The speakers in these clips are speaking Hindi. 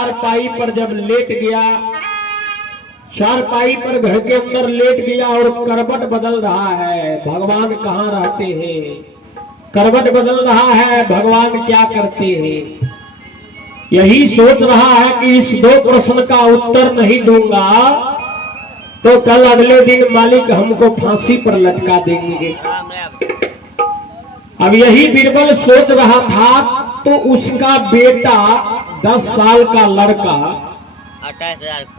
चारपाई पर जब लेट गया, चारपाई पर घर के अंदर लेट गया और करवट बदल रहा है, भगवान कहाँ रहते हैं, करवट बदल रहा है, भगवान क्या करते हैं। यही सोच रहा है कि इस दो प्रश्न का उत्तर नहीं दूंगा तो कल अगले दिन मालिक हमको फांसी पर लटका देंगे। अब यही बीरबल सोच रहा था तो उसका बेटा 10 साल का लड़का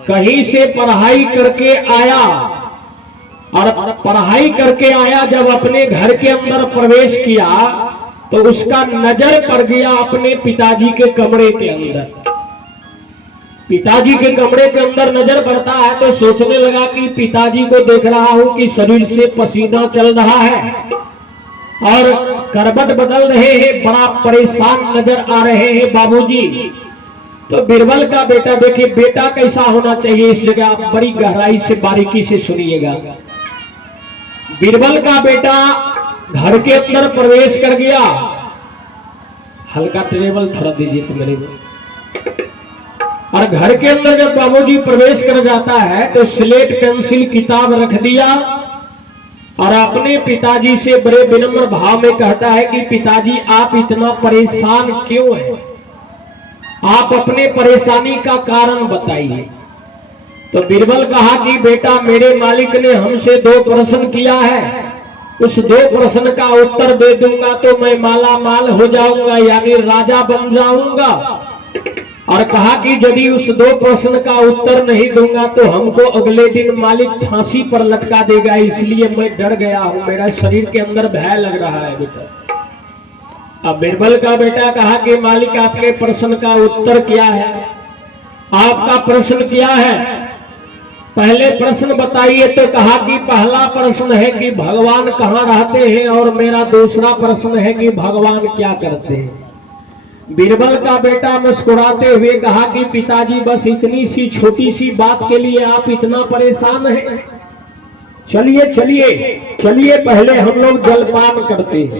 कहीं से पढ़ाई करके आया, और पढ़ाई करके आया जब अपने घर के अंदर प्रवेश किया तो उसका नजर पड़ गया अपने पिताजी के कमरे के अंदर। पिताजी के कमरे के अंदर नजर पड़ता है तो सोचने लगा कि पिताजी को देख रहा हूं कि शरीर से पसीना चल रहा है और करवट बदल रहे हैं, बड़ा परेशान नजर आ रहे हैं बाबूजी। तो बीरबल का बेटा, देखिए बेटा कैसा होना चाहिए, इस जगह आप बड़ी गहराई से बारीकी से सुनिएगा। बीरबल का बेटा घर के अंदर प्रवेश कर गया, हल्का टेबल थोड़ा दीजिए तो मेरे, और घर के अंदर जब बाबूजी प्रवेश कर जाता है तो स्लेट पेंसिल किताब रख दिया और अपने पिताजी से बड़े विनम्र भाव में कहता है कि पिताजी आप इतना परेशान क्यों हैं, आप अपने परेशानी का कारण बताइए। तो बीरबल कहा कि बेटा मेरे मालिक ने हमसे 2 प्रश्न किया है, उस 2 प्रश्न का उत्तर दे दूंगा तो मैं माला माल हो जाऊंगा, यानी राजा बन जाऊंगा। और कहा कि यदि उस 2 प्रश्न का उत्तर नहीं दूंगा तो हमको अगले दिन मालिक फांसी पर लटका देगा, इसलिए मैं डर गया हूं, मेरा शरीर के अंदर भय लग रहा है बेटा। अब बीरबल का बेटा कहा कि मालिक आपके प्रश्न का उत्तर क्या है, आपका प्रश्न क्या है, पहले प्रश्न बताइए। तो कहा कि पहला प्रश्न है कि भगवान कहाँ रहते हैं और मेरा दूसरा प्रश्न है कि भगवान क्या करते हैं। बीरबल का बेटा मुस्कुराते हुए कहा कि पिताजी बस इतनी सी छोटी सी बात के लिए आप इतना परेशान हैं, चलिए चलिए चलिए पहले हम लोग जलपान करते हैं।